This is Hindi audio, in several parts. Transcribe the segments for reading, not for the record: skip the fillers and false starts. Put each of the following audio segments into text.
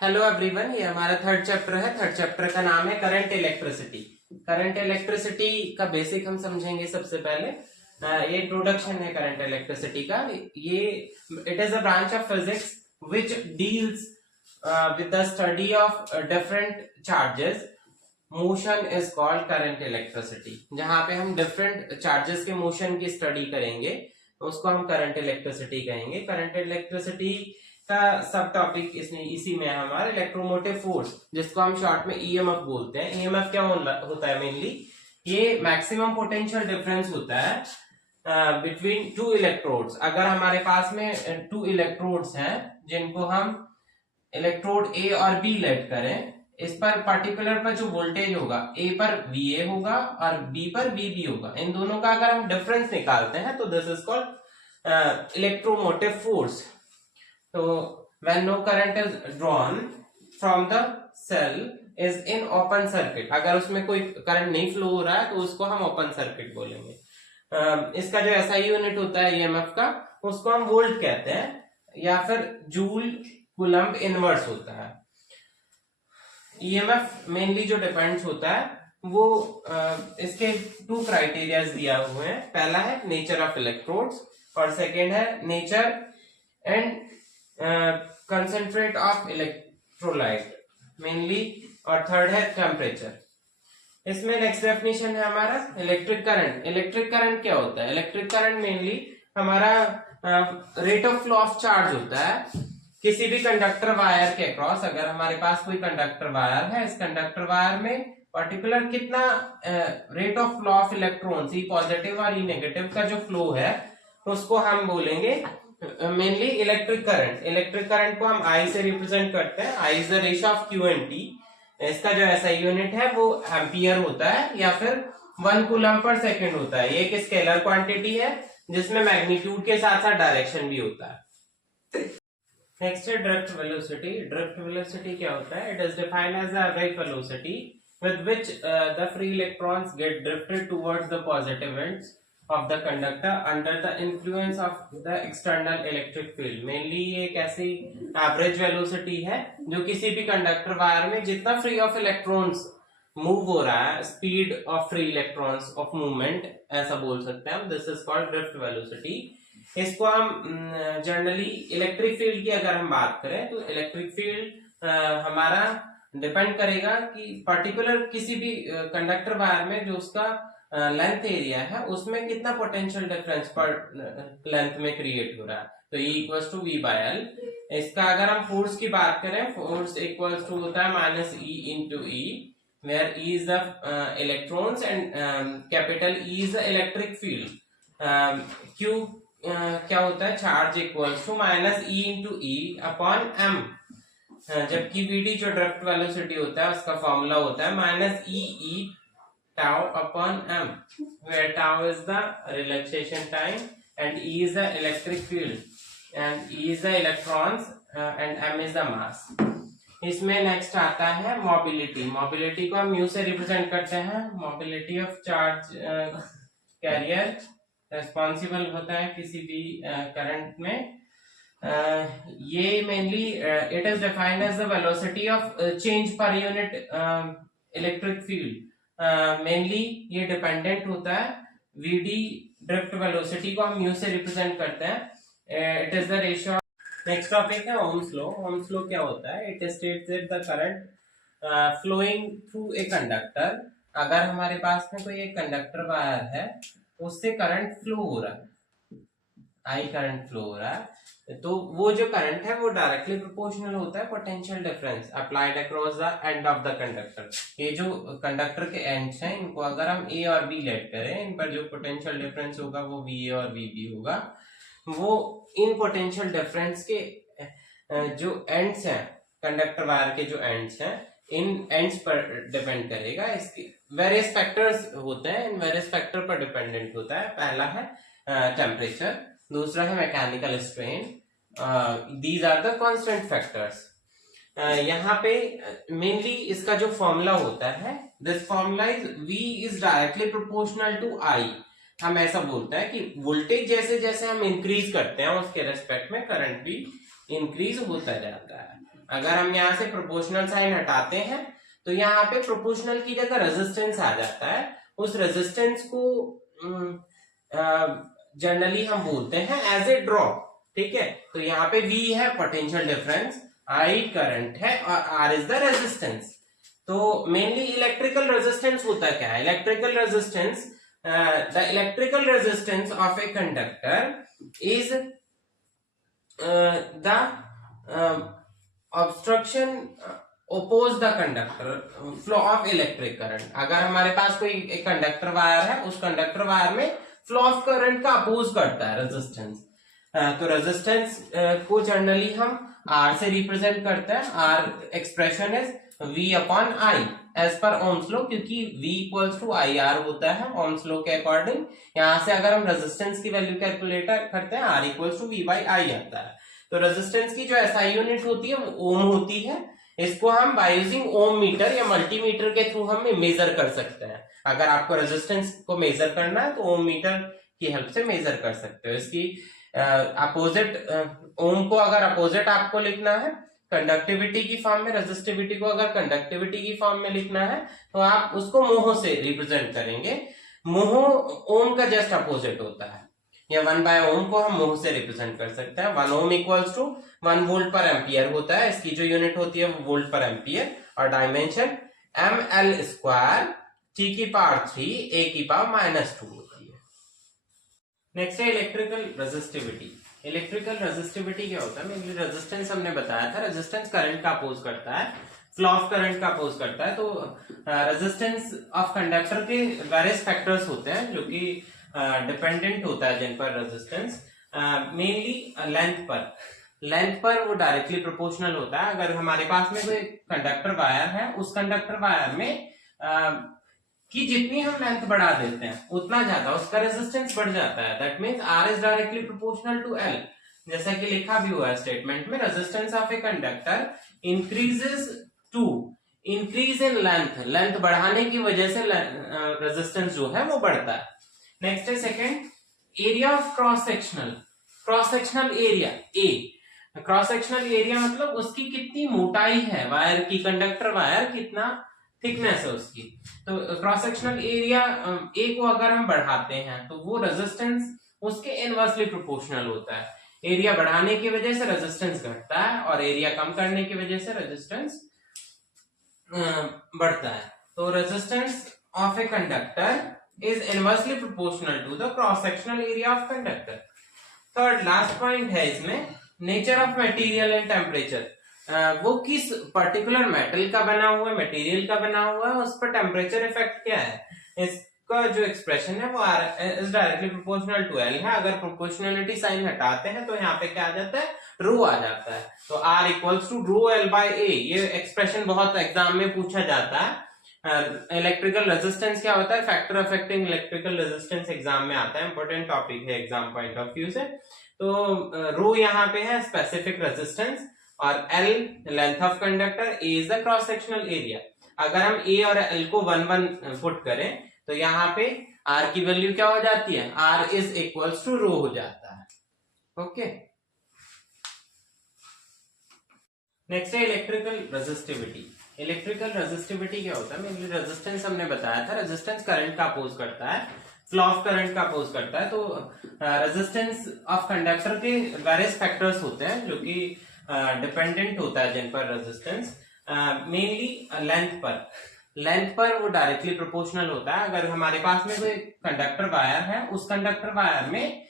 हेलो एवरीवन, ये हमारा थर्ड चैप्टर है। थर्ड चैप्टर का नाम है करंट इलेक्ट्रिसिटी। करंट इलेक्ट्रिसिटी का बेसिक हम समझेंगे सबसे पहले। ये इंट्रोडक्शन है करंट इलेक्ट्रिसिटी का। ये it is a branch of physics which deals with the study of different charges. Motion is called current electricity. जहां पे हम डिफरेंट चार्जेस के मोशन की स्टडी करेंगे तो उसको हम करंट इलेक्ट्रिसिटी कहेंगे। करंट इलेक्ट्रिसिटी का सब टॉपिक इसमें इसी में है हमारा इलेक्ट्रोमोटिव फोर्स, जिसको हम शॉर्ट में ईएमएफ बोलते हैं। ईएमएफ क्या होता है? मेनली ये मैक्सिमम पोटेंशियल डिफरेंस होता है बिटवीन टू इलेक्ट्रोड्स। अगर हमारे पास में टू इलेक्ट्रोड्स हैं जिनको हम इलेक्ट्रोड ए और बी लेट करें, इस पर पर्टिकुलर पर जो वोल्टेज होगा, ए पर वीए होगा और बी पर वीबी होगा। इन दोनों का अगर हम डिफरेंस निकालते हैं तो this is called electromotive force. So when no current is drawn from the cell is in open circuit, अगर उसमें कोई करंट नहीं फ्लो हो रहा है तो उसको हम ओपन सर्किट बोलेंगे। इसका जो एसआई यूनिट होता है ईएमएफ का, उसको हम वोल्ट कहते हैं या फिर जूल कूलम्ब इनवर्स होता है। ईएमएफ मेनली जो डिपेंड्स होता है वो इसके टू क्राइटेरियाज दिया हुए हैं। पहला है नेचर ऑफ इलेक्ट्रोड्स और सेकेंड है nature and concentrate of electrolyte mainly, और थर्ड है टेम्परेचर। इसमें नेक्स्ट डेफिनेशन है हमारा इलेक्ट्रिक करंट। इलेक्ट्रिक करंट क्या होता है? इलेक्ट्रिक करंट मेनली हमारा rate of flow of charge होता है किसी भी कंडक्टर वायर के अक्रॉस। अगर हमारे पास कोई कंडक्टर वायर है, इस कंडक्टर वायर में पर्टिकुलर कितना rate of flow of electrons, E positive और ई नेगेटिव का जो फ्लो है उसको हम बोलेंगे mainly electric current. Electric current को हम आई से रिप्रेजेंट करते हैं। I is the ratio of Q and T. इसका जो एसआई यूनिट है वो एम्पियर होता है या फिर 1 कूलम पर सेकंड होता है। ये एक स्केलर क्वांटिटी है जिसमें मैग्नीट्यूड के साथ साथ डायरेक्शन भी होता है। नेक्स्ट है ड्रिफ्ट वेलोसिटी। ड्रिफ्ट वेलोसिटी क्या होता है? It is defined as the average velocity with which the free electrons get drifted towards the positive ends of the conductor under the influence of the external electric field. Mainly ये एक ऐसी एवरेज वेलोसिटी है जो किसी भी कंडक्टर वायर में जितना फ्री ऑफ इलेक्ट्रॉन्स मूव हो रहा है, speed of free electrons of movement ऐसा बोल सकते हैं हम, this is called drift velocity. इसको हम जनरली इलेक्ट्रिक फील्ड की अगर हम बात करें तो इलेक्ट्रिक फील्ड हमारा डिपेंड करेगा कि पर्टिकुलर किसी भी कंडक्टर वायर में जो उसका लेंथ एरिया है उसमें कितना पोटेंशियल डिफरेंस पर लेंथ में क्रिएट हो रहा है। तो E equals to V by L। इसका अगर हम फोर्स की बात करें, फोर्स इक्वल्स टू होता है minus E into E, where E is the electrons and capital E is the electric field. Q क्या होता है? Charge equals to minus E into E upon M। जबकि Vd जो ड्रिफ्ट वेलोसिटी होता है उसका फॉर्मूला होता है minus E tau upon m, where tau is the relaxation time and E is the electric field and E is the electrons and m is the mass। इसमें नेक्स्ट आता है मोबिलिटी। मोबिलिटी को हम म्यू से रिप्रेजेंट करते हैं। Mobility of charge carrier responsible होता है किसी भी करंट में। ये mainly it is defined as the velocity of change पर यूनिट इलेक्ट्रिक फील्ड। मेनली ये डिपेंडेंट होता है Vd ड्रिफ्ट वेलोसिटी को हम म्यू से रिप्रेजेंट करते हैं। It is the ratio. Next topic है ओम्स लॉ। ओम्स लॉ क्या होता है? It states that the current flowing through a conductor. अगर हमारे पास में कोई एक कंडक्टर वायर है, उससे करंट फ्लो हो रहा है, आई करंट फ्लो हो रहा है, तो वो जो करंट है वो डायरेक्टली प्रोपोर्शनल होता है potential difference applied across the end of the conductor. ये जो कंडक्टर के एंड्स हैं इनको अगर हम ए और बी लेट करें, इन पर जो पोटेंशियल डिफरेंस होगा वो वी ए और वी बी होगा। वो इन पोटेंशियल डिफरेंस के जो एंड्स हैं, कंडक्टर वायर के जो एंड्स हैं, इन एंड्स पर डिपेंड करेगा। इसके वेरियस फैक्टर्स होते हैं, इन वेरियस फैक्टर पर डिपेंडेंट होता है। पहला है टेम्परेचर, दूसरा है mechanical strain. These are the constant factors. यहाँ पे मेनली इसका जो फॉर्मूला होता है, this formula is V is directly proportional to I। हम ऐसा बोलते हैं कि वोल्टेज जैसे जैसे हम इंक्रीज करते हैं उसके रेस्पेक्ट में करंट भी इंक्रीज होता जाता है। अगर हम यहाँ से प्रोपोर्शनल साइन हटाते हैं तो यहाँ पे प्रोपोर्शनल की जगह रेजिस्टेंस आ जाता है। उस रेजिस्टेंस को जनरली हम बोलते हैं एज ए ड्रॉप, ठीक है। तो यहाँ पे V है पोटेंशियल डिफरेंस, I करंट है और R इज द रेजिस्टेंस। तो मेनली इलेक्ट्रिकल रेजिस्टेंस होता क्या है? Electrical resistance, the electrical resistance of a conductor is the obstruction oppose the conductor flow of electric current. अगर हमारे पास कोई एक कंडक्टर वायर है, उस कंडक्टर वायर में फ्लो ऑफ करंट का अपोज करता है रेजिस्टेंस। तो रेजिस्टेंस को जनरली हम R से रिप्रेजेंट करते हैं। R expression is V upon I as per Ohm's law, क्योंकि V इक्वल्स टू IR होता है ओम्स लॉ के अकॉर्डिंग। यहां से अगर हम रेजिस्टेंस की वैल्यू कैलकुलेट करते हैं, R equals to V by I आता है। तो रेजिस्टेंस की जो SI यूनिट होती है वो ओम होती है। इसको हम बाय यूजिंग ओम मीटर या मल्टीमीटर के थ्रू हम मेजर कर सकते हैं। अगर आपको रेजिस्टेंस को मेजर करना है तो ओम मीटर की हेल्प से मेजर कर सकते हो। इसकी अपोजिट ओम को अगर अपोजिट आपको लिखना है कंडक्टिविटी की फॉर्म में, रेजिस्टिविटी को अगर कंडक्टिविटी की फॉर्म में लिखना है तो आप उसको मोह से रिप्रेजेंट करेंगे। मोह ओम का जस्ट अपोजिट होता है, या 1 बाय ओम को हम मोह से रिप्रेजेंट कर सकते हैं। 1 ओम इक्वल्स टू 1 वोल्ट पर एम्पियर होता है। इसकी जो यूनिट होती है वो वोल्ट पर एम्पियर, और डायमेंशन ml स्क्वायर t की पावर 3 a की पावर -2 होती है। नेक्स्ट है इलेक्ट्रिकल रेजिस्टिविटी। इलेक्ट्रिकल रेजिस्टिविटी क्या होता है? मेनली रेजिस्टेंस हमने बताया था, रेजिस्टेंस करंट का अपोज करता है, फ्लो ऑफ करंट का अपोज करता है। तो रेजिस्टेंस ऑफ कंडक्टर के वेरियस फैक्टर्स होते हैं जो कि डिपेंडेंट होता है जिन पर रेजिस्टेंस, मेनली लेंथ पर वो डायरेक्टली प्रोपोर्शनल होता है। अगर हमारे पास में कोई कंडक्टर वायर है, उस कंडक्टर वायर में कि जितनी हम लेंथ बढ़ा देते हैं उतना ज्यादा उसका रेजिस्टेंस बढ़ जाता है। That means R is directly proportional to L। जैसा कि लिखा भी हुआ है स्टेटमेंट में, resistance of a conductor increases to increase in length बढ़ाने की वजह से रेजिस्टेंस जो है वो बढ़ता है। नेक्स्ट है second, area of cross sectional area A। Cross sectional area मतलब उसकी कितनी मोटाई है वायर की, कंडक्टर वायर कितना थिकनेस है उसकी। तो क्रॉस सेक्शनल एरिया A को अगर हम बढ़ाते हैं तो वो रेजिस्टेंस उसके इनवर्सली प्रोपोर्शनल होता है। एरिया बढ़ाने की वजह से रेजिस्टेंस घटता है और एरिया कम करने की वजह से रेजिस्टेंस बढ़ता है। तो resistance of a conductor is inversely proportional to the cross sectional area of conductor. Third last point है इसमें, nature of material and temperature. वो किस पर्टिकुलर मेटल का बना हुआ है, मटेरियल का बना हुआ है, उस पर टेम्परेचर इफेक्ट क्या है। इसका जो एक्सप्रेशन है वो is directly proportional to L है। अगर प्रोपोर्शनलिटी साइन हटाते हैं तो यहाँ पे क्या आ जाता है, रो आ जाता है। तो R equals to rho L by A। ये एक्सप्रेशन बहुत एग्जाम में पूछा जाता है। इलेक्ट्रिकल रेजिस्टेंस क्या होता है, factor affecting electrical resistance exam में आता है, इंपॉर्टेंट टॉपिक है एग्जाम पॉइंट ऑफ व्यू से। तो रो यहाँ पे है स्पेसिफिक रेजिस्टेंस और L length of conductor, A is the cross sectional area. अगर हम A और L को 1 पुट करें तो यहाँ पे R की वैल्यू क्या हो जाती है, R इज इक्वल्स टू रो हो जाता है। ओके, नेक्स्ट है इलेक्ट्रिकल रेजिस्टिविटी। इलेक्ट्रिकल रेजिस्टिविटी क्या होता है? मेनली रेजिस्टेंस हमने बताया था, रेजिस्टेंस करंट का अपोज करता है, फ्लो ऑफ करंट का अपोज करता है। तो रेजिस्टेंस ऑफ कंडक्टर के वेरियस फैक्टर्स होते हैं जो कि डिपेंडेंट होता है जिन पर रेजिस्टेंस, मेनली लेंथ पर वो डायरेक्टली प्रोपोर्शनल होता है। अगर हमारे पास में कोई कंडक्टर वायर है, उस कंडक्टर वायर में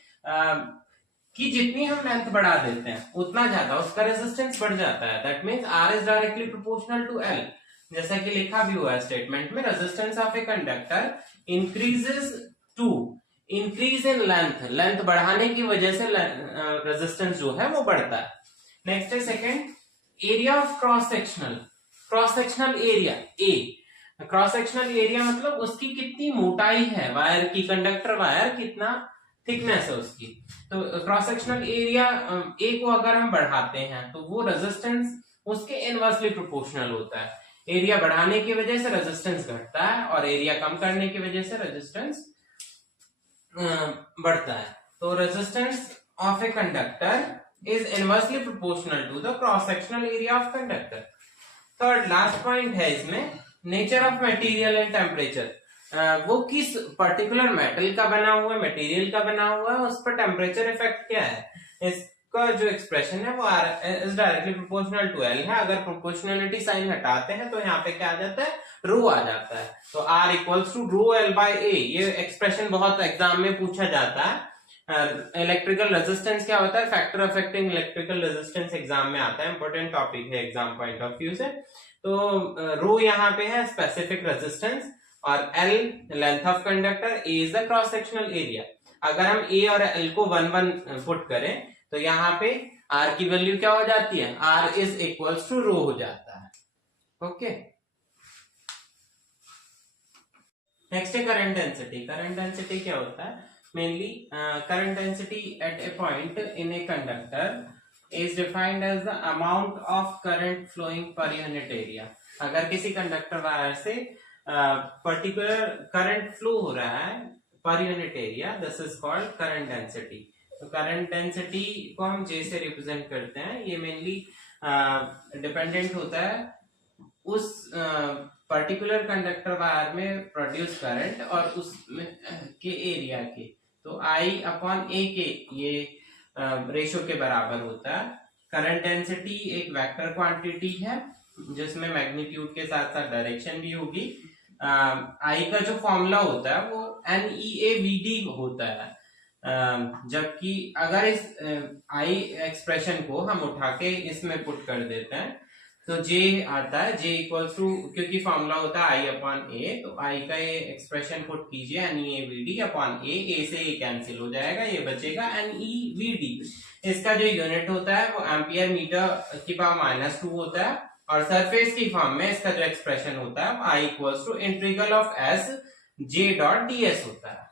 कि जितनी हम लेंथ बढ़ा देते हैं उतना ज्यादा उसका रेजिस्टेंस बढ़ जाता है। That means R is directly proportional to L। जैसा कि लिखा भी हुआ है स्टेटमेंट में, resistance of a conductor increases to increase in length बढ़ाने की वजह से रेजिस्टेंस जो है वो बढ़ता है। नेक्स्ट है second, area of cross sectional area A। Cross sectional area मतलब उसकी कितनी मोटाई है वायर की, कंडक्टर वायर कितना थिकनेस है उसकी। तो क्रॉस सेक्शनल एरिया A को अगर हम बढ़ाते हैं तो वो रेजिस्टेंस उसके इनवर्सली प्रोपोर्शनल होता है। एरिया बढ़ाने की वजह से रेजिस्टेंस घटता है और एरिया कम करने की वजह से रेजिस्टेंस बढ़ता है। तो resistance of a conductor is inversely proportional to the cross sectional area of conductor. Third last point है इसमें, nature of material and temperature. वो किस पर्टिकुलर मेटल का बना हुआ है, मटेरियल का बना हुआ है, उस पर टेम्परेचर इफेक्ट क्या है। इसका जो एक्सप्रेशन है वो is directly proportional to L है। अगर प्रोपोर्शनलिटी साइन हटाते हैं तो यहाँ पे क्या आ जाता है, रो आ जाता है। तो R equals to rho L by A. ये एक्सप्रेशन बहुत एग्जाम में पूछा जाता है। इलेक्ट्रिकल रेजिस्टेंस क्या होता है, factor affecting electrical resistance exam में आता है, इंपॉर्टेंट टॉपिक है एग्जाम पॉइंट ऑफ व्यू से। तो रो यहाँ पे है स्पेसिफिक रेजिस्टेंस और L length of conductor, A is the cross sectional area. अगर हम ए और एल को 1 1 पुट करें तो यहाँ पे आर की वैल्यू क्या हो जाती है, आर इज इक्वल्स टू रो हो जाता है। ओके, नेक्स्ट है करंट डेंसिटी। करंट डेंसिटी क्या होता है, mainly current density at a point in a conductor is defined as the amount of current flowing per unit area। अगर किसी कंडक्टर वायर से पर्टिकुलर करंट फ्लो हो रहा है per unit area, this is called current density. तो करंट डेंसिटी को हम जे से रिप्रेजेंट करते हैं। ये मेनली डिपेंडेंट होता है उस पर्टिकुलर कंडक्टर वायर में प्रोड्यूस करंट और उस के एरिया के। तो I अपॉन ए के ये रेशो के बराबर होता है। करंट डेंसिटी एक वेक्टर क्वांटिटी है जिसमें मैग्नीट्यूड के साथ साथ डायरेक्शन भी होगी। I का जो फॉर्मूला होता है वो NEAVD होता है। जबकि अगर इस I एक्सप्रेशन को हम उठा के इसमें पुट कर देते हैं तो J आता है, J इक्वल्स टू, क्योंकि फॉर्मूला होता है I अपॉन ए, तो I का ये एक्सप्रेशन पुट कीजिए NEAVD अपॉन ए से ये कैंसिल हो जाएगा, ये बचेगा NEVD। इसका जो यूनिट होता है वो एम्पियर मीटर की पावर -2 होता है और सरफेस की फॉर्म में इसका जो एक्सप्रेशन होता है I equals to integral of S J dot ds होता है।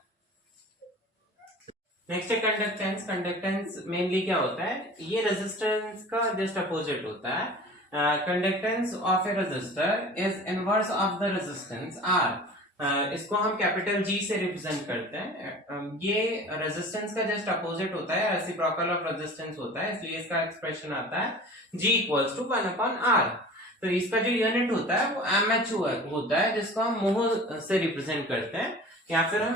नेक्स्ट है कंडक्टेंस। कंडक्टेंस मेनली क्या होता है, ये रेजिस्टेंस का जस्ट अपोजिट होता है। Conductance of a resistor is inverse of the resistance R. इसको हम कैपिटल जी से रिप्रेजेंट करते हैं। ये रेजिस्टेंस का जस्ट अपोजिट होता है, रेसिप्रोकल ऑफ रेजिस्टेंस होता है, इसलिए इसका एक्सप्रेशन आता है G equals to 1 upon are. तो इसका जो यूनिट होता है वो एमएच होता है, जिसको हम मोह से रिप्रेजेंट करते हैं, या फिर हम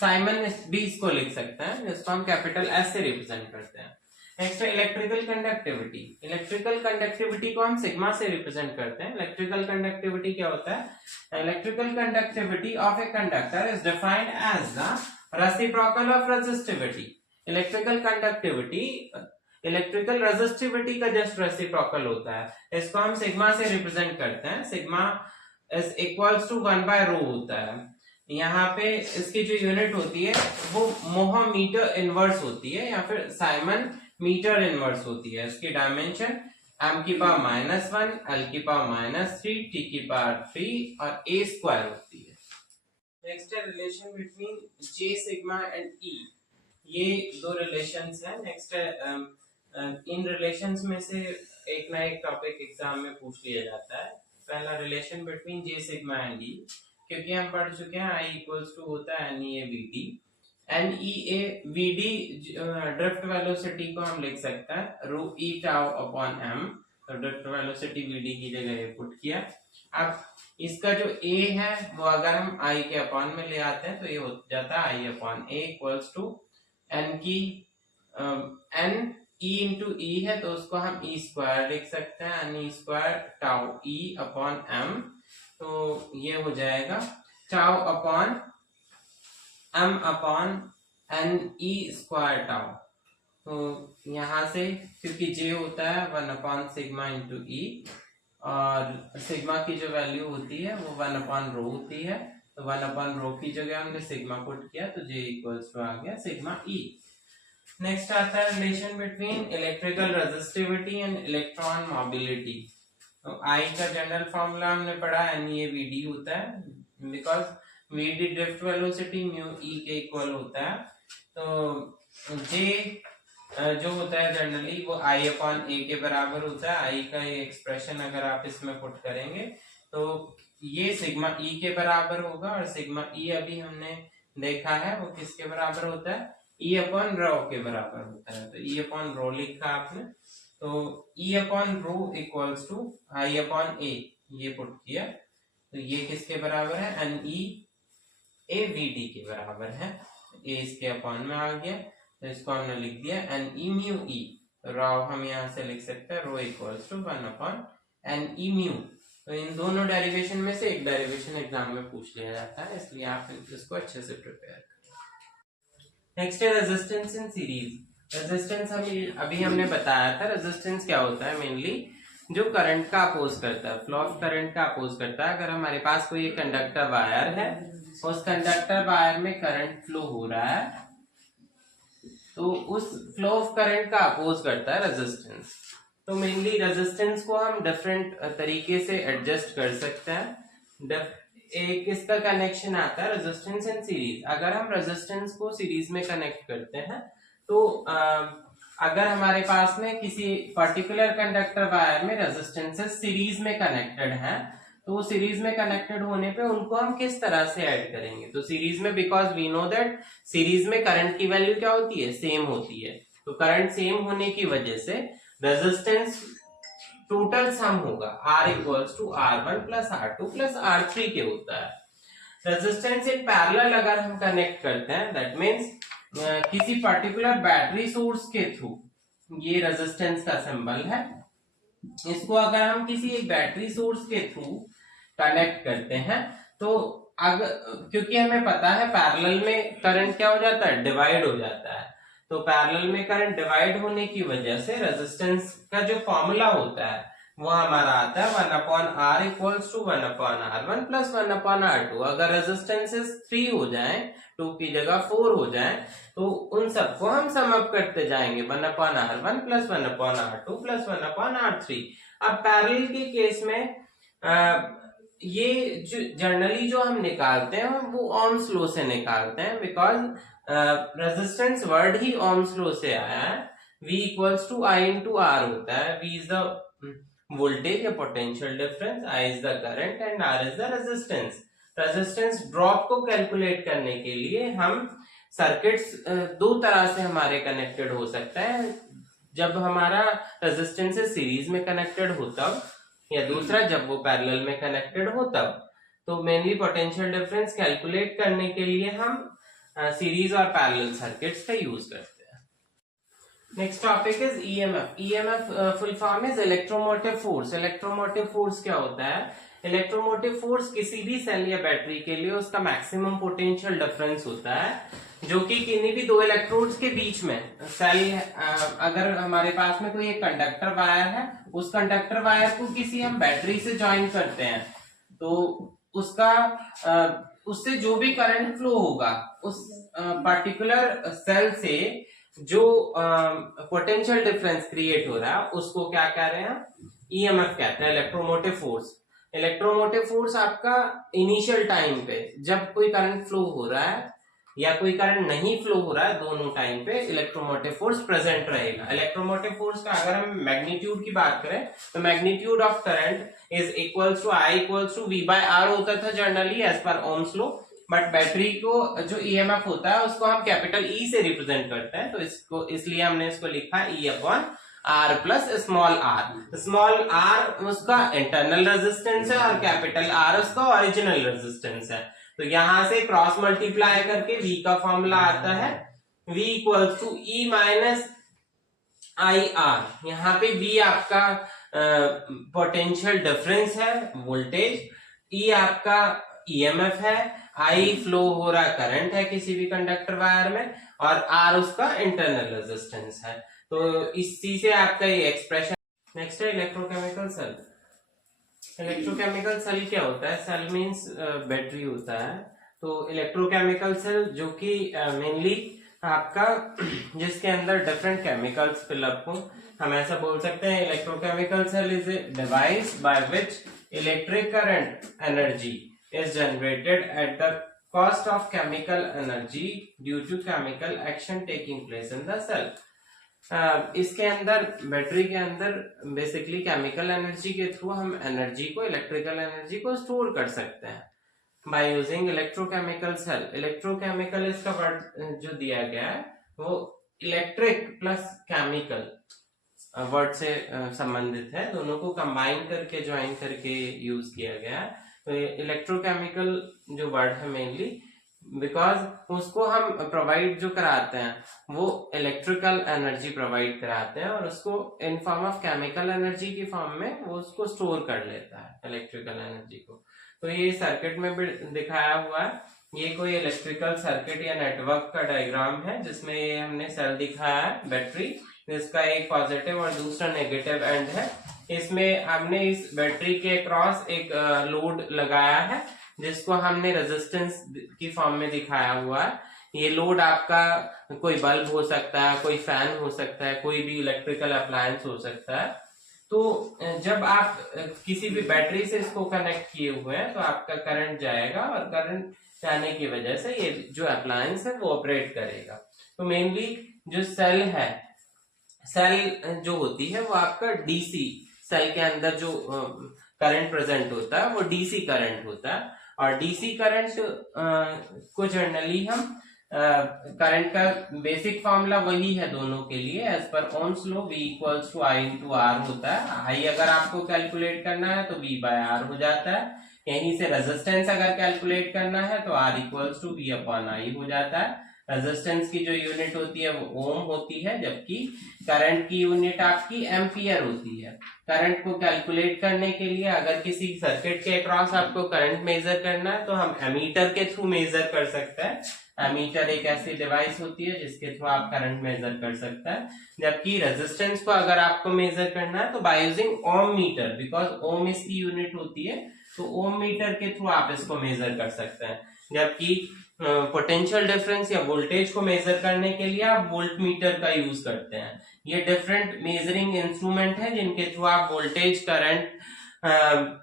साइमन भी इसको लिख सकते हैं, जिसको हम कैपिटल एस से रिप्रेजेंट करते हैं। नेक्स्ट है इलेक्ट्रिकल कंडक्टिविटी। इलेक्ट्रिकल कंडक्टिविटी को हम सिग्मा से रिप्रेजेंट करते हैं। इलेक्ट्रिकल कंडक्टिविटी क्या होता है, electrical conductivity of a conductor is defined as the reciprocal of resistivity. Electrical conductivity electrical resistivity का जस्ट रेसिप्रोकल होता है, इसको हम सिग्मा से रिप्रेजेंट करते हैं। Sigma is equals to 1 by rho होता है। यहाँ पे इसकी जो यूनिट होती है वो मोह मीटर इनवर्स होती है या फिर साइमन मीटर इनवर्स होती है। इसकी डायमेंशन m की पावर -1, l की पावर -3, t की पावर 3 और a स्क्वायर होती है। नेक्स्ट है relation between j sigma and e। ये दो रिलेशंस हैं। नेक्स्ट है इन रिलेशंस में से एक ना एक टॉपिक एग्जाम में पूछ लिया जाता है। पहला relation between j sigma and e, क्योंकि हम पढ़ चुके हैं I इक्वल्स टू होता है NEAVD। NEAVD ड्रिफ्ट वेलोसिटी को हम लिख सकते हैं रो e टाउ अपॉन m। तो ड्रिफ्ट वेलोसिटी VD की जगह पुट किया। अब इसका जो A है वो अगर हम I के अपॉन में ले आते हैं तो ये हो जाता है I upon A equals to N की N E इंटू E है तो उसको हम E स्क्वायर लिख सकते हैं, N E square tau E upon M। तो ये हो जाएगा tau upon m upon N E square tau. तो यहां से क्योंकि j होता है 1 अपॉन सिग्मा इंटू ई और सिग्मा की जो वैल्यू होती है वो 1 अपॉन रो होती है, तो 1 अपॉन रो की जगह हमने सिग्मा पुट किया तो j इक्वल्स टू आ गया सिग्मा ई। नेक्स्ट आता है relation between electrical resistivity and electron mobility. तो I का जनरल फॉर्मूला हमने पढ़ा NEAVD होता है, because VD drift velocity mu E के इक्वल होता है। तो J जो होता है जनरली वो I अपॉन A के बराबर होता है। I का ये एक्सप्रेशन अगर आप इसमें पुट करेंगे तो ये सिग्मा E के बराबर होगा और सिग्मा E अभी हमने देखा है वो किसके बराबर होता है, ई अपॉन रो के बराबर होता है। तो ई अपॉन रो लिखा आपने, तो E upon rho equals to I upon A, ये पुट किया तो ये किसके बराबर है, N E A V D के बराबर है। ए इसके अपॉन में आ गया तो इसको हमने लिख दिया एन ई म्यू ई। रो हम यहाँ से लिख सकते हैं rho equals to 1 upon N E mu. तो इन दोनों डेरिवेशन में से एक डेरिवेशन एग्जाम में पूछ लिया जाता है, इसलिए आप इसको अच्छे से प्रिपेयर करें। नेक्स्ट है रेजिस्टेंस इन सीरीज। रेजिस्टेंस अभी हमने बताया था, रेजिस्टेंस क्या होता है, मेनली जो करंट का अपोज करता है, फ्लो ऑफ करंट का अपोज करता है। अगर हमारे पास कोई एक कंडक्टर वायर है, उस कंडक्टर वायर में करंट फ्लो हो रहा है, तो उस फ्लो ऑफ करंट का अपोज करता है रेजिस्टेंस। तो मेनली रेजिस्टेंस को हम डिफरेंट तरीके से एडजस्ट कर सकते हैं। एक इसका कनेक्शन आता है रेजिस्टेंस इन सीरीज। अगर हम रेजिस्टेंस को सीरीज में कनेक्ट करते हैं तो अगर हमारे पास में किसी पर्टिकुलर कंडक्टर वायर में रेजिस्टेंसेस सीरीज में कनेक्टेड हैं, तो वो सीरीज में कनेक्टेड होने पे उनको हम किस तरह से ऐड करेंगे। तो सीरीज में, because we know that series में करंट की वैल्यू क्या होती है, सेम होती है। तो करंट सेम होने की वजह से रेजिस्टेंस टोटल सम होगा R equals to R1 plus R2 plus R3 के होता है। रेजिस्टेंस इन पैरेलल अगर हम कनेक्ट करते हैं, दैट मीन्स किसी पर्टिकुलर बैटरी सोर्स के थ्रू, ये रेजिस्टेंस का सिंबल है, इसको अगर हम किसी एक बैटरी सोर्स के थ्रू कनेक्ट करते हैं तो अगर, क्योंकि हमें पता है पैरेलल में करंट क्या हो जाता है, डिवाइड हो जाता है। तो पैरेलल में करंट डिवाइड होने की वजह से रेजिस्टेंस का जो फॉर्मूला होता है वो हमारा आता है 1 upon R equals to 1 upon R1 plus 1 upon R2। अगर रेजिस्टेंसेस 3 हो जाए, 2 की जगह 4 हो जाए, तो उन सबको हम सम अप करते जाएंगे 1 upon R1 plus 1 upon R2 plus 1 upon R3। अब पैरेलल के केस में ये जो जनरली जो हम निकालते हैं वो ओम्स लॉ से निकालते हैं, बिकॉज रेजिस्टेंस वर्ड ही ओम्स लॉ से आया है। V equals to I into R होता है। V इज द वोल्टेज या potential difference, I is the current and R is the resistance. Resistance drop को कैलकुलेट करने के लिए हम सर्किट्स दो तरह से हमारे कनेक्टेड हो सकता है। जब हमारा रेजिस्टेंस सीरीज में कनेक्टेड हो तब, या दूसरा जब वो पैरेलल में कनेक्टेड हो तब। तो मेनली पोटेंशियल डिफरेंस कैलकुलेट करने के लिए हम सीरीज और पैरेलल सर्किट्स का यूज करते हैं। Next topic is EMF. EMF full form is electromotive force. Electromotive force क्या होता है, इलेक्ट्रोमोटिव फोर्स किसी भी सेल या बैटरी के लिए उसका मैक्सिमम पोटेंशियल डिफरेंस होता है, जो कि किन्हीं भी दो इलेक्ट्रोड्स के बीच में सेल, अगर हमारे पास में कोई एक कंडक्टर वायर है, उस कंडक्टर वायर को किसी हम बैटरी से ज्वाइन करते हैं, तो उसका उससे जो भी करंट फ्लो होगा उस पर्टिकुलर सेल से जो पोटेंशियल डिफरेंस क्रिएट हो रहा है उसको क्या कह रहे हैं, ईएमएफ कहते हैं, इलेक्ट्रोमोटिव फोर्स। इलेक्ट्रोमोटिव फोर्स आपका इनिशियल टाइम पे जब कोई करंट फ्लो हो रहा है या कोई करंट नहीं फ्लो हो रहा है, दोनों टाइम पे इलेक्ट्रोमोटिव फोर्स प्रेजेंट रहेगा। इलेक्ट्रोमोटिव फोर्स का अगर हम मैग्नीट्यूड की बात करें तो magnitude of current is equals to I equals to V by R होता था generally as per Ohm's law, but battery को जो ईएमएफ होता है उसको हम कैपिटल E से रिप्रेजेंट करते हैं, तो इसको इसलिए हमने इसको लिखा E upon R plus small r। Small r उसका इंटरनल रेजिस्टेंस है और कैपिटल R उसका ओरिजिनल रेजिस्टेंस है। तो यहां से क्रॉस मल्टीप्लाई करके V का फॉर्मूला आता है V equals to E minus IR। यहाँ पे V आपका पोटेंशियल डिफरेंस है, वोल्टेज, E आपका ईएमएफ है, I फ्लो हो रहा करंट है किसी भी कंडक्टर वायर में, और R उसका इंटरनल रेजिस्टेंस है। तो इसी से आपका ये एक्सप्रेशन। नेक्स्ट है इलेक्ट्रोकेमिकल सेल। इलेक्ट्रोकेमिकल सेल क्या होता है, सेल मीन्स बैटरी होता है। तो इलेक्ट्रोकेमिकल सेल जो कि मेनली आपका जिसके अंदर डिफरेंट केमिकल्स फिलअप हो, हम ऐसा बोल सकते हैं electrochemical cell is a device by which electric current energy is generated at the cost of chemical energy due to chemical action taking place in the cell। इसके अंदर, बैटरी के अंदर बेसिकली केमिकल एनर्जी के थ्रू हम एनर्जी को, इलेक्ट्रिकल एनर्जी को स्टोर कर सकते हैं by using electrochemical cell. Electrochemical इसका वर्ड जो दिया गया है वो इलेक्ट्रिक प्लस केमिकल वर्ड से संबंधित है, दोनों को कंबाइन करके ज्वाइन करके यूज किया गया है। तो इलेक्ट्रोकेमिकल जो वर्ड है मेनली, बिकॉज उसको हम प्रोवाइड जो कराते हैं वो इलेक्ट्रिकल एनर्जी प्रोवाइड कराते हैं और उसको in form of chemical energy की फॉर्म में वो उसको स्टोर कर लेता है इलेक्ट्रिकल एनर्जी को। तो ये सर्किट में भी दिखाया हुआ है, ये कोई इलेक्ट्रिकल सर्किट या नेटवर्क का डायग्राम है जिसमें ये हमने सेल दिखाया है बैटरी, इसका एक पॉजिटिव और दूसरा नेगेटिव एंड है। इसमें हमने इस बैटरी के क्रॉस एक लोड लगाया है जिसको हमने रेजिस्टेंस की फॉर्म में दिखाया हुआ है। ये लोड आपका कोई बल्ब हो सकता है, कोई फैन हो सकता है, कोई भी इलेक्ट्रिकल अप्लायंस हो सकता है। तो जब आप किसी भी बैटरी से इसको कनेक्ट किए हुए हैं तो आपका करंट जाएगा और करंट जाने की वजह से ये जो अप्लायंस है वो ऑपरेट करेगा। तो मेनली जो सेल है, सेल जो होती है वो आपका डीसी, सेल के अंदर जो करंट प्रेजेंट होता है वो डीसी करंट होता है। और डीसी करंट को जनरली हम करंट का बेसिक फॉर्मूला वही है दोनों के लिए, as per Ohm's law V equals to I into R होता है। आई अगर आपको कैलकुलेट करना है तो V बाय R हो जाता है, यहीं से रेजिस्टेंस अगर कैलकुलेट करना है तो R equals to V upon I हो जाता है। रेजिस्टेंस की जो यूनिट होती है वो ओम होती है, जबकि करंट की यूनिट आपकी एम्पियर होती है। करंट को कैलकुलेट करने के लिए अगर किसी सर्किट के अक्रॉस आपको करंट मेजर करना है तो हम एमीटर के थ्रू मेजर कर सकते हैं। एमीटर एक ऐसी डिवाइस होती है जिसके थ्रू आप करंट मेजर कर सकते हैं, जबकि रेजिस्टेंस को अगर आपको मेजर करना है तो by using ohm meter, because ohm इसकी यूनिट होती है, तो ओम मीटर के थ्रू आप इसको मेजर कर सकते हैं। जबकि पोटेंशियल डिफरेंस या वोल्टेज को मेजर करने के लिए आप वोल्ट मीटर का यूज करते हैं। ये डिफरेंट मेजरिंग इंस्ट्रूमेंट है जिनके थ्रू आप वोल्टेज, करंट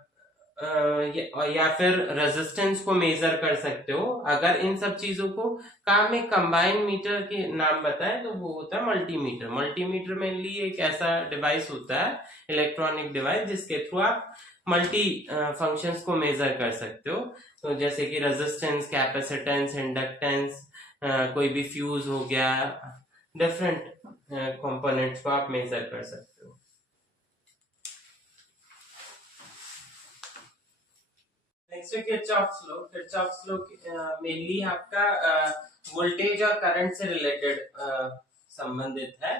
या फिर रेजिस्टेंस को मेजर कर सकते हो। अगर इन सब चीजों को काम में कंबाइन मीटर के नाम बताएं तो वो होता है मल्टीमीटर। मल्टीमीटर मेनली एक ऐसा डिवाइस होता है, इलेक्ट्रॉनिक डिवाइस, जिसके थ्रू आप मल्टी फंक्शंस को मेजर कर सकते हो। तो जैसे कि रेजिस्टेंस, कैपेसिटेंस, इंडक्टेंस, कोई भी फ्यूज हो गया, डिफरेंट कंपोनेंट्स को आप मेजर कर सकते हो। नेक्स्ट है Kirchhoff's law. Kirchhoff's law mainly आपका वोल्टेज और करंट से रिलेटेड संबंधित है।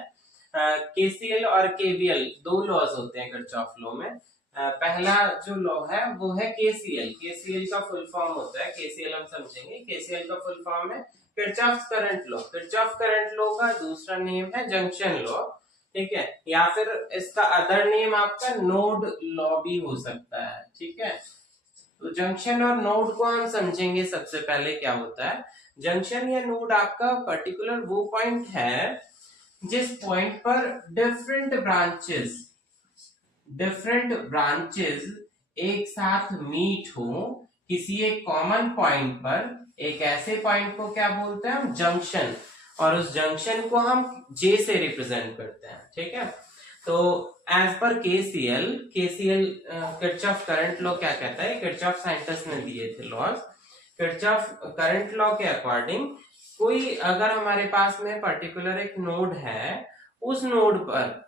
केसीएल और केवीएल दो लॉज होते हैं किरचॉफ लॉ में। पहला जो लॉ है वो है केसीएल। केसीएल का फुल फॉर्म होता है, केसीएल हम समझेंगे, केसीएल का फुल फॉर्म है Kirchhoff current law. Kirchhoff current law का दूसरा नेम है जंक्शन लॉ, ठीक है, या फिर इसका अदर नेम आपका नोड लॉ भी हो सकता है, ठीक है। तो जंक्शन और नोड को हम समझेंगे। सबसे पहले क्या होता है, जंक्शन या नोड आपका पर्टिकुलर वो पॉइंट है जिस पॉइंट पर डिफरेंट ब्रांचेस एक साथ मीट हो किसी एक कॉमन पॉइंट पर। एक ऐसे पॉइंट को क्या बोलते हैं हम, जंक्शन, और उस जंक्शन को हम जे से रिप्रेजेंट करते हैं, ठीक है। तो as per KCL Kirchhoff current law क्या कहता है, किरचॉफ साइंटिस्ट ने दिए थे लॉज। किरचॉफ करंट लॉ के अकॉर्डिंग कोई अगर हमारे पास में पर्टिकुलर एक नोड है, उस नोड पर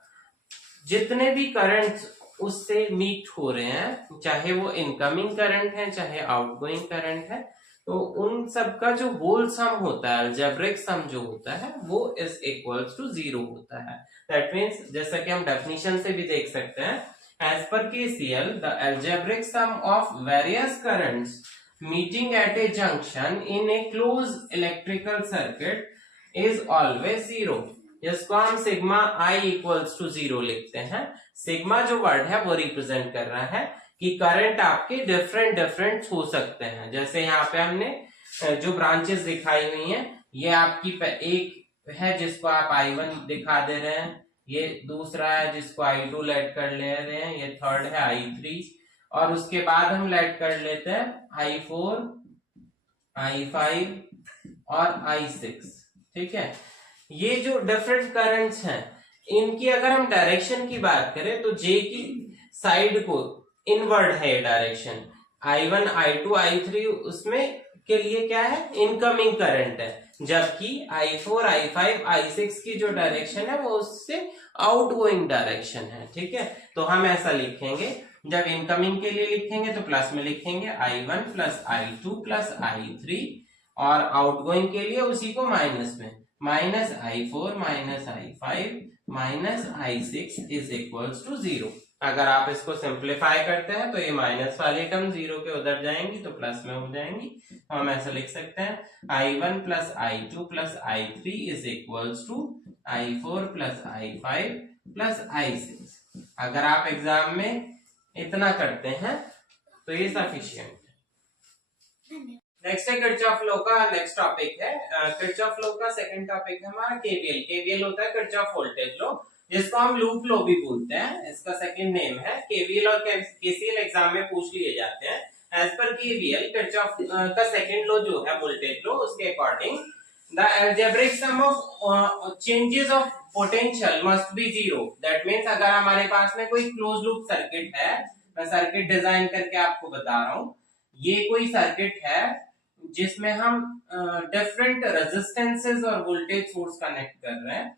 जितने भी करंट उससे मीट हो रहे हैं, चाहे वो इनकमिंग करंट है चाहे आउटगोइंग करंट है, तो उन सब का जो होल सम होता है, अलजेब्रिक सम जो होता है, वो इज इक्वल्स टू 0 होता है। दैट मीन्स जैसा कि हम डेफिनेशन से भी देख सकते हैं, as per KCL the algebraic sum of various currents meeting at a junction in a close electrical circuit is always 0, जिसको हम सिग्मा आई इक्वल्स टू 0 लिखते हैं। सिग्मा जो वर्ड है वो रिप्रेजेंट कर रहा है कि करंट आपके डिफरेंट हो सकते हैं। जैसे यहाँ पे हमने जो ब्रांचेस दिखाई हुई हैं, ये आपकी एक है जिसको आप I1 दिखा दे रहे हैं, ये दूसरा है जिसको I2 लेट कर ले रहे हैं, ये थर्ड है I3, और उसके बाद हम लेट कर लेते हैं I4, I5 और I6, ठीक है। ये जो डिफरेंट करंट्स हैं, इनकी अगर हम डायरेक्शन की बात करें तो जे की साइड को इनवर्ड है ये डायरेक्शन। I1, I2, I3 उसमें के लिए क्या है, इनकमिंग करंट है, जबकि I4, I5, I6 की जो डायरेक्शन है वो उससे आउटगोइंग डायरेक्शन है। ठीक है, तो हम ऐसा लिखेंगे, जब इनकमिंग के लिए लिखेंगे तो प्लस में लिखेंगे I1 plus I2 plus I3, और आउटगोइंग के लिए उसी को माइनस में, minus I4 minus I5 minus I6 is equals to 0। अगर आप इसको सिंप्लीफाई करते हैं तो ये माइनस वाली टर्म 0 के उधर जाएंगी तो प्लस में हो जाएंगी। तो हम ऐसा लिख सकते हैं I1 plus I2 plus I3 is equals to I4 plus I5 plus I6। अगर आप एग्जाम में इतना करते हैं तो ये सफिशिएंट है। नेक्स्ट है किरचॉफ लॉ का नेक्स्ट टॉपिक है। किरचॉफ लॉ का सेकंड टॉपिक है हमारा केवीएल। केवीएल होता है किरचॉफ वोल्टेज लॉ, जिसको हम लूप लॉ भी बोलते हैं। इसका सेकंड नेम है केवीएल, और केसीएल एग्जाम में पूछ लिए जाते हैं। एज पर केवीएल किरचॉफ का सेकंड लॉ जो है वोल्टेज लॉ, उसके according the algebraic sum of changes of potential must be 0। That means अगर हमारे पास में कोई क्लोज लूप सर्किट है, मैं सर्किट डिजाइन करके आपको बता रहा हूं, ये कोई सर्किट है जिसमें हम डिफरेंट रेजिस्टेंसेस और वोल्टेज सोर्स कनेक्ट कर रहे हैं,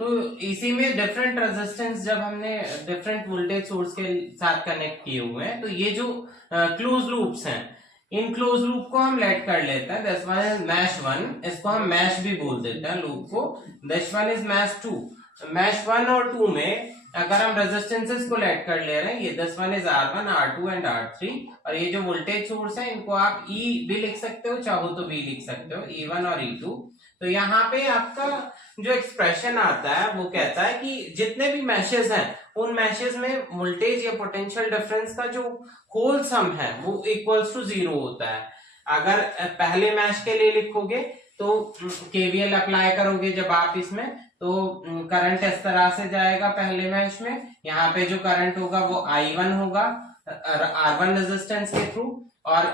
तो इसी में डिफरेंट रेजिस्टेंस जब हमने डिफरेंट वोल्टेज सोर्स के साथ कनेक्ट किए हुए हैं, तो ये जो क्लोज लूप्स हैं, इन क्लोज लूप को हम लेट कर लेते हैं। दिस वन इज मैश 1, इसको हम मैश भी बोल देते हैं लूप को। This one is mesh 2। Mesh 1 और 2 में अगर हम रेजिस्टेंसेस को लेट कर ले रहे हैं, ये this one is R1, R2 and R3, और ये जो वोल्टेज सोर्स है इनको आप E भी लिख सकते हो, चाहो तो V लिख सकते हो, E1 और E2। तो यहाँ पे आपका जो एक्सप्रेशन आता है वो कहता है कि जितने भी मैशेस हैं उन मैशेस में वोल्टेज या पोटेंशियल डिफरेंस का जो होल सम है वो इक्वल्स टू 0 होता है। अगर पहले मैश के लिए लिखोगे तो केवीएल अप्लाई करोगे जब आप इसमें, तो करंट इस तरह से जाएगा पहले मैश में। यहाँ पे जो करंट होगा वो I1 होगा R1 रेजिस्टेंस के थ्रू, और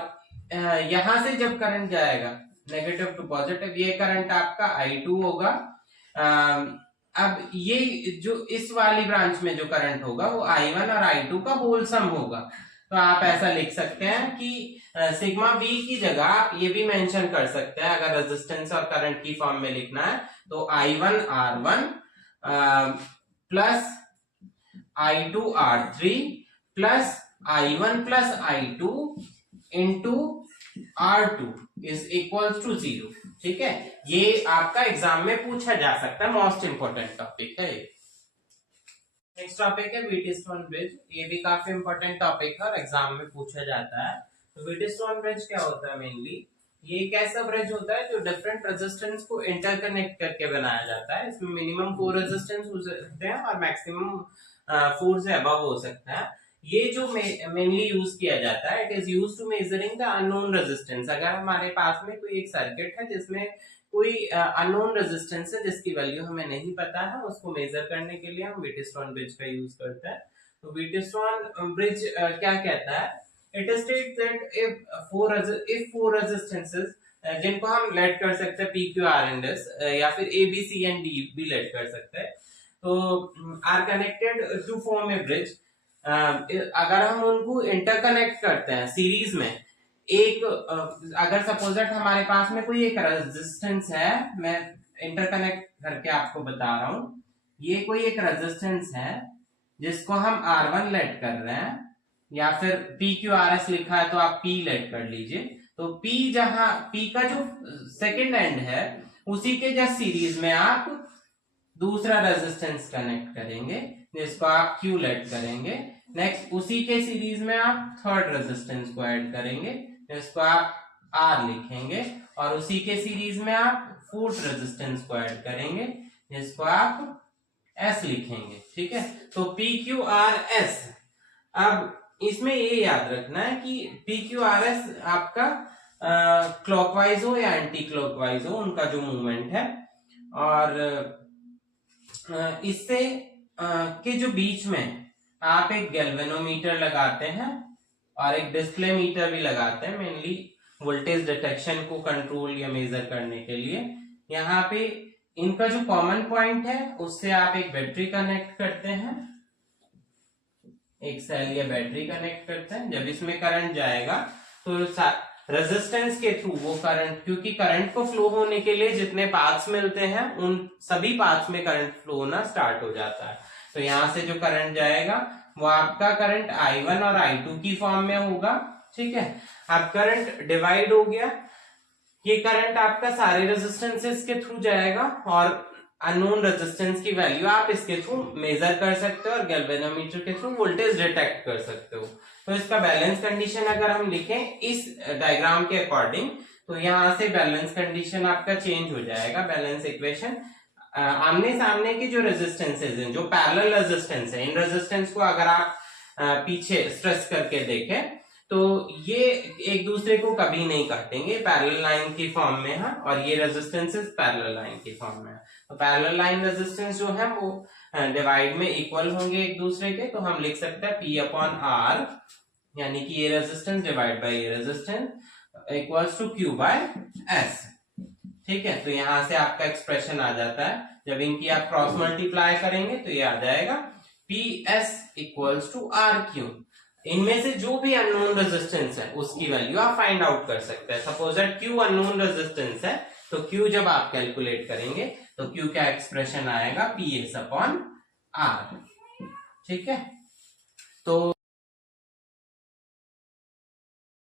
यहां से जब करंट जाएगा नेगेटिव टू पॉजिटिव, ये करंट आपका I2 होगा। अब ये जो इस वाली ब्रांच में जो करंट होगा वो I1 और I2 का होल सम होगा। तो आप ऐसा लिख सकते हैं कि सिग्मा V की जगह आप ये भी मेंशन कर सकते हैं, अगर रेजिस्टेंस और करंट की फॉर्म में लिखना है तो I1 R1 plus I2 R3 plus I1 plus I2 into R2 is equal to 0। ठीक है, ये आपका एग्जाम में पूछा जा सकता है, मोस्ट इंपोर्टेंट टॉपिक है। नेक्स्ट टॉपिक है व्हीटस्टोन ब्रिज। ये भी काफी इंपोर्टेंट टॉपिक है और एग्जाम में पूछा जाता है। तो व्हीटस्टोन ब्रिज क्या होता है? मेनली ये एक ऐसा ब्रिज होता है जो डिफरेंट रेजिस्टेंस को इंटरकनेक्ट करके बनाया जाता है। इसमें मिनिमम 4 रेजिस्टेंस हो सकते हैं और मैक्सिमम 4 से अबव हो सकता है। ये जो मेनली यूज किया जाता है, it is used to measuring the unknown resistance. अगर हमारे पास में कोई एक सर्किट है जिसमें कोई अननोन रेजिस्टेंस है जिसकी वैल्यू हमें नहीं पता है, उसको मेजर करने के लिए हम व्हीटस्टोन ब्रिज का यूज करते हैं। तो व्हीटस्टोन ब्रिज क्या कहता है? It states that if four resistances, जिनको हम लेट कर सकते हैं PQ R and S, या फिर A B C and D भी लेट कर सकते हैं, तो are connected to form a bridge. अगर हम उनको इंटरकनेक्ट करते हैं सीरीज में, एक अगर सपोज दैट हमारे पास में कोई एक रेजिस्टेंस है, मैं इंटरकनेक्ट करके आपको बता रहा हूं, ये कोई एक रेजिस्टेंस है जिसको हम R1 लेट कर रहे हैं, या फिर PQRS लिखा है तो आप P लेट कर लीजिए। तो P जहां P का जो सेकेंड एंड है उसी के जस्ट सीरीज में आप दूसरा रेजिस्टेंस कनेक्ट करेंगे जिसको आप Q लेट करेंगे। नेक्स्ट उसी के सीरीज में आप थर्ड रेजिस्टेंस को ऐड करेंगे जिसको आप R लिखेंगे, और उसी के सीरीज में आप फोर्थ रेजिस्टेंस को ऐड करेंगे जिसको आप S लिखेंगे। ठीक है, तो PQRS। अब इसमें ये याद रखना है कि PQRS आपका क्लॉकवाइज हो या एंटी क्लॉकवाइज हो, उनका जो मूवमेंट है, और इससे के जो बीच में आप एक गैल्वेनोमीटर लगाते हैं और एक डिस्प्ले मीटर भी लगाते हैं, मेनली वोल्टेज डिटेक्शन को कंट्रोल या मेजर करने के लिए। यहाँ पे इनका जो कॉमन पॉइंट है उससे आप एक बैटरी कनेक्ट करते हैं, एक सेल या बैटरी कनेक्ट करते हैं। जब इसमें करंट जाएगा तो रेजिस्टेंस के थ्रू वो करंट, क्योंकि करंट को फ्लो होने के लिए जितने पाथ्स मिलते हैं उन सभी पाथ्स में करंट फ्लो होना स्टार्ट हो जाता है। तो यहां से जो करंट जाएगा वो आपका करंट I1 और I2 की फॉर्म में होगा। ठीक है, अब करंट डिवाइड हो गया, ये करंट आपका सारे रेजिस्टेंसेस के थ्रू जाएगा और अननोन रेजिस्टेंस की वैल्यू आप इसके थ्रू मेजर कर सकते हो और गैल्वेनोमीटर के थ्रू वोल्टेज डिटेक्ट कर सकते हो। तो इसका बैलेंस कंडीशन अगर हम लिखें इस डायग्राम के अकॉर्डिंग, तो यहां से बैलेंस कंडीशन आपका चेंज हो जाएगा। बैलेंस इक्वेशन, आमने सामने के जो रेजिस्टेंसेज हैं, जो पैरेलल रेजिस्टेंस है, इन रेजिस्टेंस को अगर आप पीछे स्ट्रेस करके देखें तो ये एक दूसरे को कभी नहीं काटेंगे, पैरेलल लाइन की फॉर्म में है, और ये रेजिस्टेंसेस पैरेलल लाइन की फॉर्म में है। तो पैरेलल लाइन रेजिस्टेंस जो है वो डिवाइड में इक्वल होंगे एक दूसरे के, तो हम लिख सकते हैं P अपॉन R, यानी कि ये रेजिस्टेंस डिवाइड बाय ये resistance equals to Q by S। ठीक है, तो यहां से आपका एक्सप्रेशन आ जाता है, जब इनकी आप क्रॉस मल्टीप्लाई करेंगे तो ये आ जाएगा PS इक्वल्स टू RQ। इनमें से जो भी अननोन रेजिस्टेंस है उसकी वैल्यू आप फाइंड आउट कर सकते हैं। Suppose that Q unknown resistance है, तो Q जब आप कैलकुलेट करेंगे तो Q का एक्सप्रेशन आएगा PS अपॉन R। ठीक है, तो